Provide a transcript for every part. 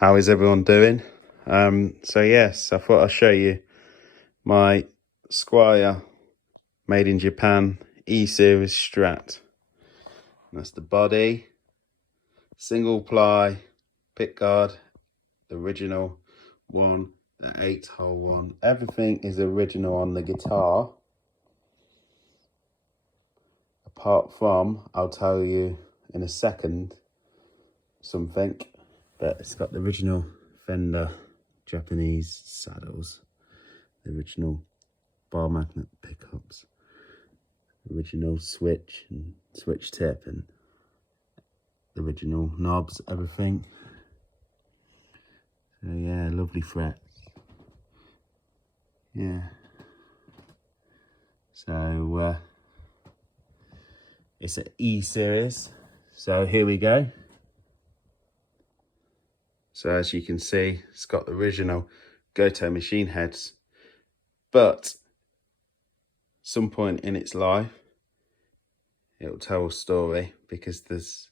How is everyone doing? So yes, I thought I'd show you my Squier made in Japan E-Series Strat. That's the body, single ply, pick guard, the original one, the 8-hole one. Everything is original on the guitar. Apart from, I'll tell you in a second something, but it's got the original Fender Japanese saddles, the original bar magnet pickups, original switch and switch tip, and the original knobs, everything. So yeah, lovely fret. Yeah. So it's an E-Series. So here we go. So as you can see, it's got the original Goto machine heads, but some point in its life, it'll tell a story, because there's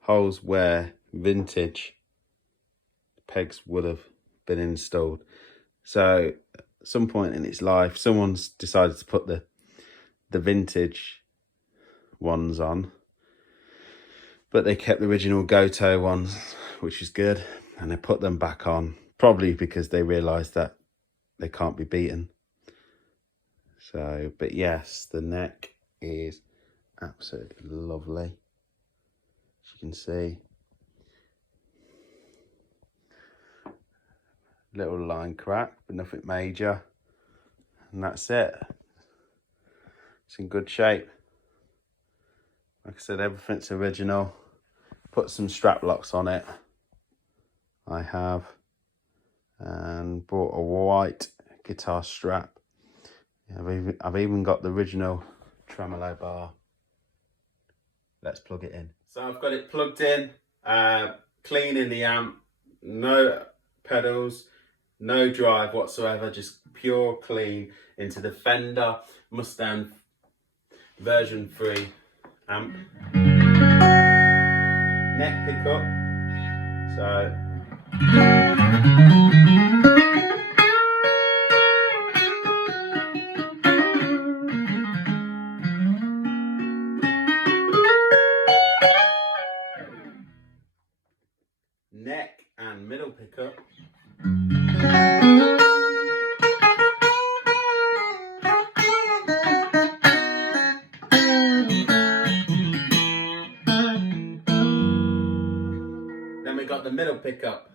holes where vintage pegs would have been installed. So at some point in its life, someone's decided to put the vintage ones on, but they kept the original Goto ones, which is good, and they put them back on, probably because they realized that they can't be beaten. So, but yes, the neck is absolutely lovely, as you can see. Little line crack, but nothing major, and that's it. It's in good shape. Like I said, everything's original. Put some strap locks on it, I have, and bought a white guitar strap. I've even got the original tremolo bar. Let's plug it in. So I've got it plugged in, cleaning the amp, no pedals, no drive whatsoever, just pure clean into the Fender Mustang version 3 amp. Neck pickup, so neck and middle pickup. Then we got the middle pickup.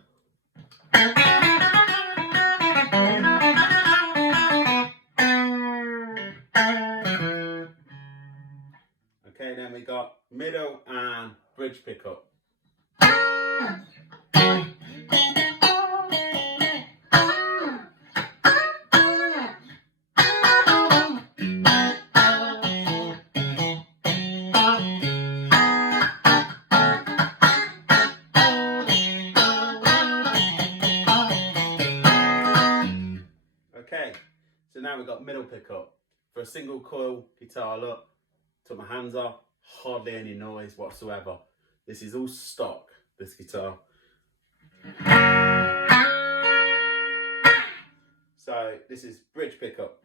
Okay, then we got middle and bridge pickup. Okay, so now we've got middle pickup. For a single coil guitar, look, took my hands off, hardly any noise whatsoever. This is all stock, this guitar. So this is bridge pickup.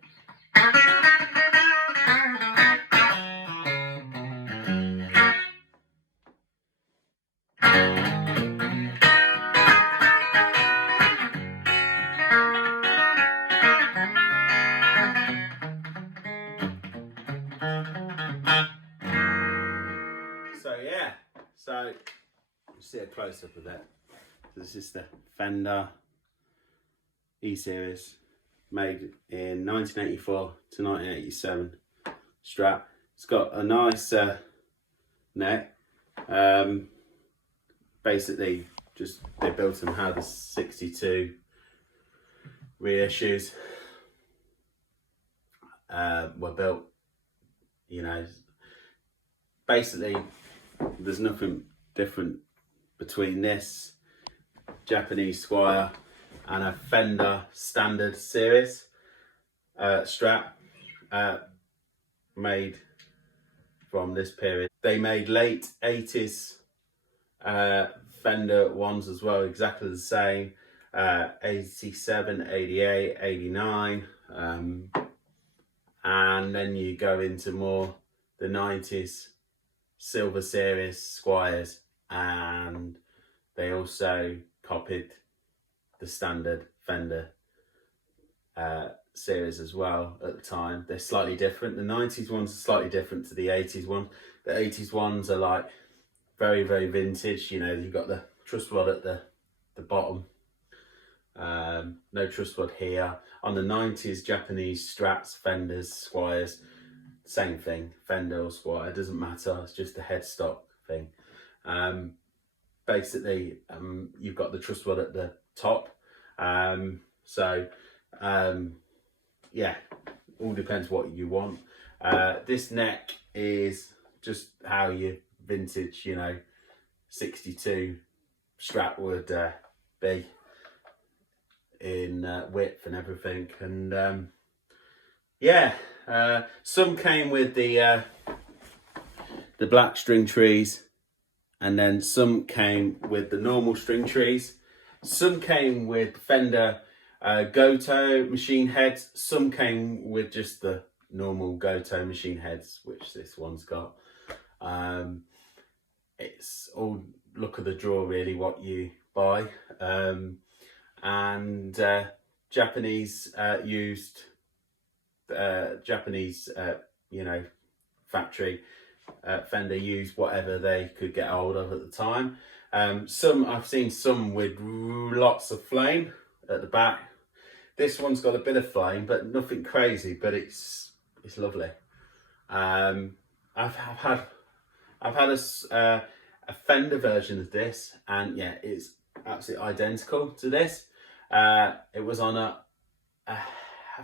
So yeah, so see a close up of that. So this is the Fender E-Series, made in 1984 to 1987 Strat. It's got a nice neck. Basically, just they built them how the 62 reissues were built. You know, basically, there's nothing different between this Japanese Squier and a Fender standard series Strat made from this period. They made late 80s Fender ones as well, exactly the same. 87, 88, 89. And then you go into more the 90s Silver Series Squiers, and they also copied the standard Fender series as well at the time. They're slightly different. The 90s ones are slightly different to the 80s ones. The 80s ones are like very, very vintage. You know, you've got the truss rod at the bottom. No truss rod here. On the 90s Japanese Strats, Fenders, Squiers, same thing, Fender or Squier, doesn't matter, it's just a headstock thing. Basically, you've got the truss rod at the top. Yeah, all depends what you want. This neck is just how your vintage, you know, 62 Strat would be in width and everything. And yeah, some came with the black string trees, and then some came with the normal string trees. Some came with Fender Goto machine heads. Some came with just the normal Goto machine heads, which this one's got. It's all look of the draw really what you buy. And Japanese used Japanese you know, factory Fender used whatever they could get hold of at the time. Some I've seen some with lots of flame at the back. This one's got a bit of flame, but nothing crazy. But it's lovely. I've had a Fender version of this, and yeah, it's absolutely identical to this. It was on I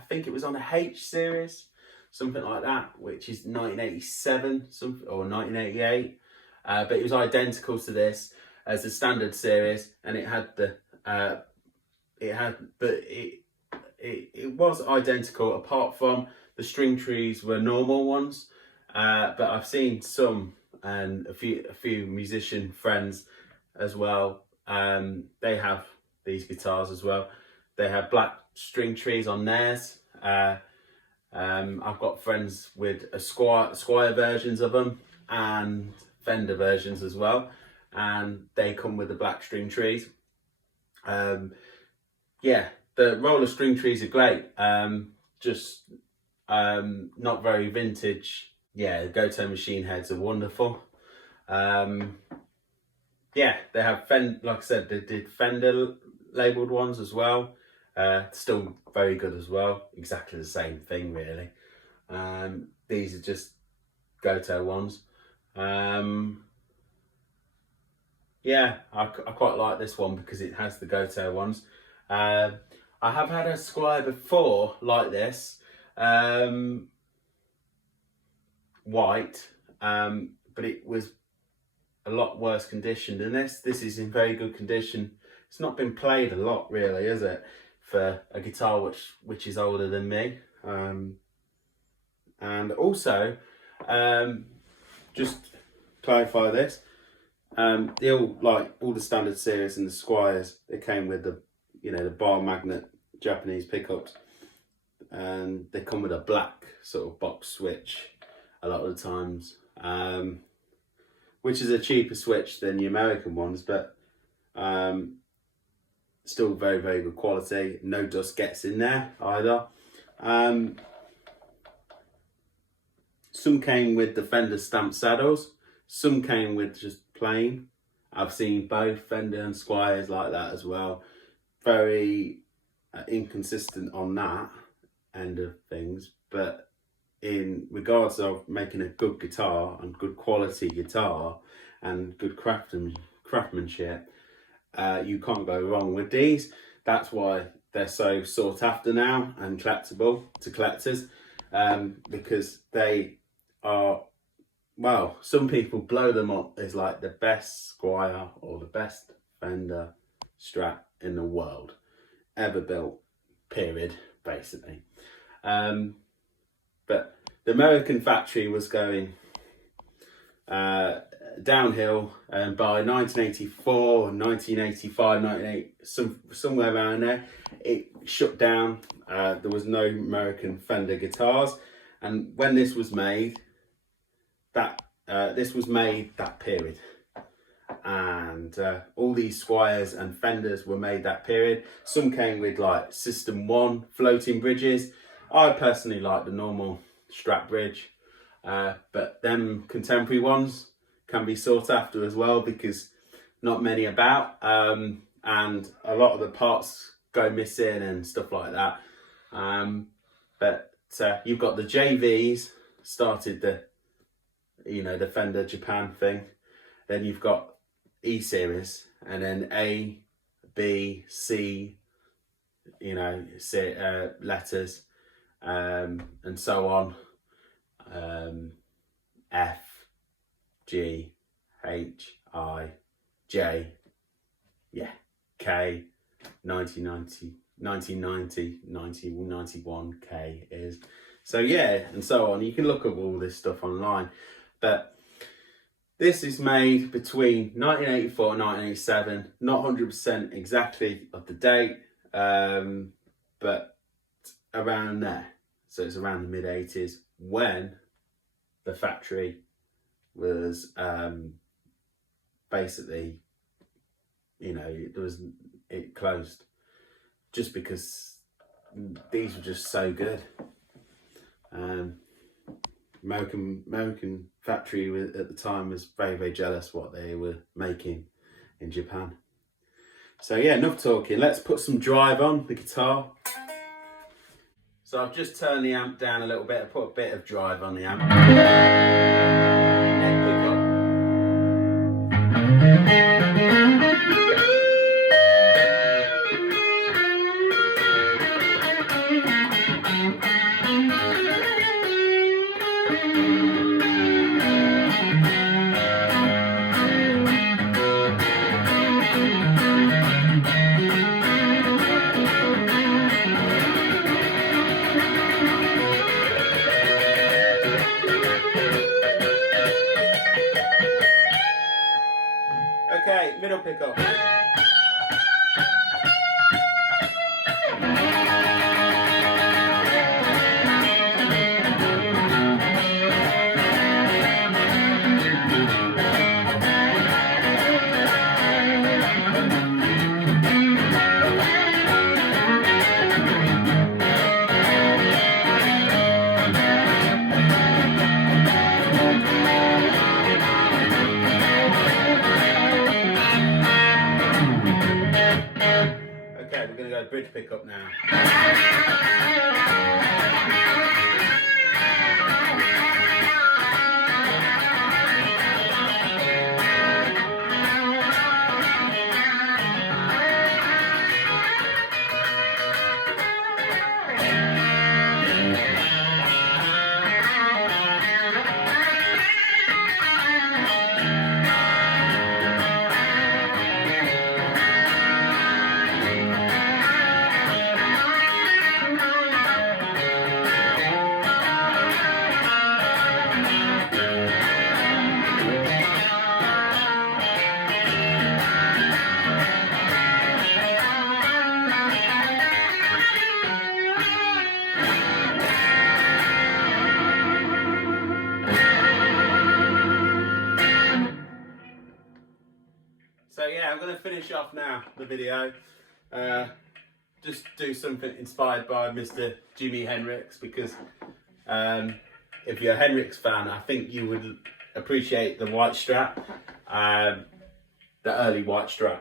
think it was on a H series, something like that, which is 1987 something, or 1988. But it was identical to this as the standard series, and it was identical apart from the string trees were normal ones. But I've seen some, and a few musician friends as well. They have these guitars as well. They have black string trees on theirs. I've got friends with a Squier versions of them and Fender versions as well, and they come with the black string trees. Yeah, the roller string trees are great. Just not very vintage. Yeah, the Goto machine heads are wonderful. Yeah, they have like I said, they did Fender labeled ones as well. Still very good as well. Exactly the same thing really. These are just Goto ones. Yeah, I quite like this one because it has the Goto ones. I have had a Squier before like this, white, but it was a lot worse condition than this. This is in very good condition. It's not been played a lot really, is it, for a guitar which is older than me. And also, just clarify this, like all the standard series and the Squiers, they came with the, you know, the bar magnet Japanese pickups, and they come with a black sort of box switch a lot of the times, which is a cheaper switch than the American ones, but still very, very good quality. No dust gets in there either. Some came with the Fender stamped saddles, some came with just plain. I've seen both Fender and Squiers like that as well. Very inconsistent on that end of things, but in regards of making a good guitar and good quality guitar and good craftsmanship, you can't go wrong with these. That's why they're so sought after now and collectible to collectors, because they are, well, some people blow them up as like the best Squier or the best Fender Strat in the world ever built, period, basically. But the American factory was going downhill, and by 1984, 1985, somewhere around there, it shut down. There was no American Fender guitars, and when this was made, that period, and all these Squiers and Fenders were made that period. Some came with like System 1 floating bridges. I personally like the normal strap bridge, but them contemporary ones can be sought after as well, because not many about, and a lot of the parts go missing and stuff like that. But you've got the JVs started the Fender Japan thing. Then you've got E series, and then A, B, C, letters, and so on. F, G, H, I, J, K, 1990, 91 K is. So and so on. You can look up all this stuff online, but this is made between 1984 and 1987, not 100% exactly of the date, but around there. So it's around the mid-80s when the factory was basically, it closed, just because these were just so good. American factory at the time was very, very jealous what they were making in Japan. So enough talking. Let's put some drive on the guitar. So I've just turned the amp down a little bit. I put a bit of drive on the amp. Neck Okay, middle pickup. Okay, we're going to go bridge pickup now. So I'm going to finish off now the video. Just do something inspired by Mr. Jimi Hendrix, because if you're a Hendrix fan, I think you would appreciate the white Strat, the early white Strat.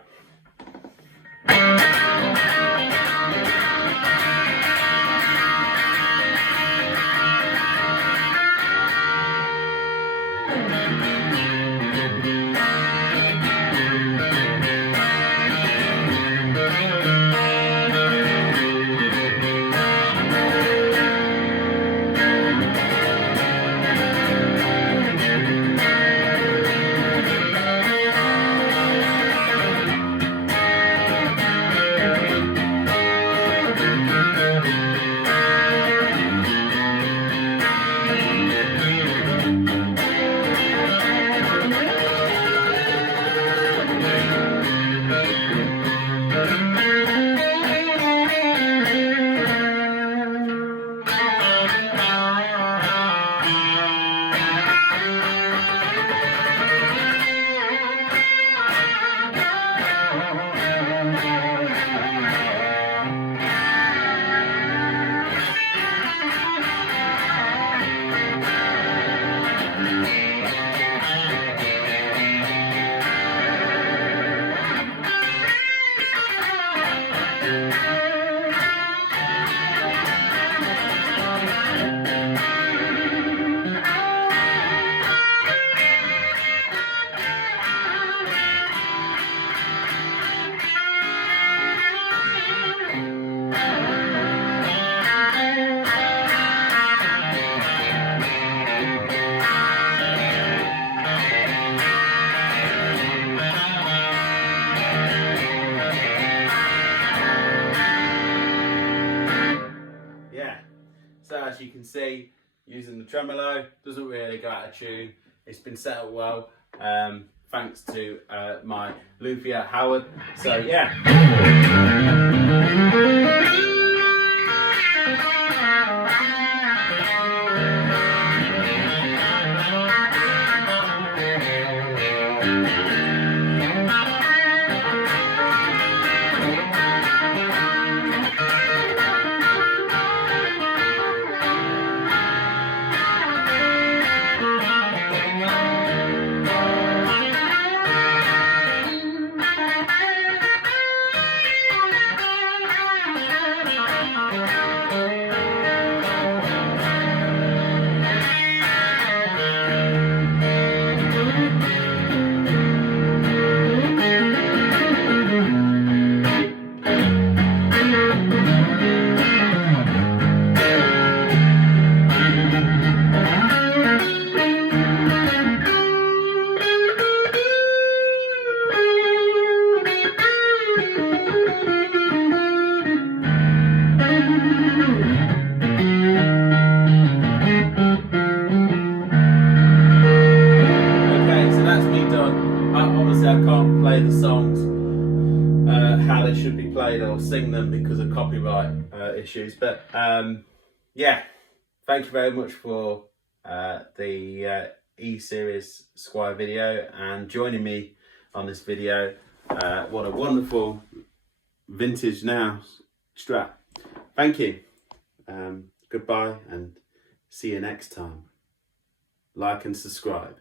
So as you can see, using the tremolo doesn't really go out of tune. It's been set up well, thanks to my luthier Howard. So yeah. Obviously I can't play the songs how they should be played or sing them because of copyright issues, but yeah, thank you very much for the E-Series Squier video and joining me on this video. What a wonderful vintage now Strat. Thank you. Goodbye and see you next time. Like and subscribe.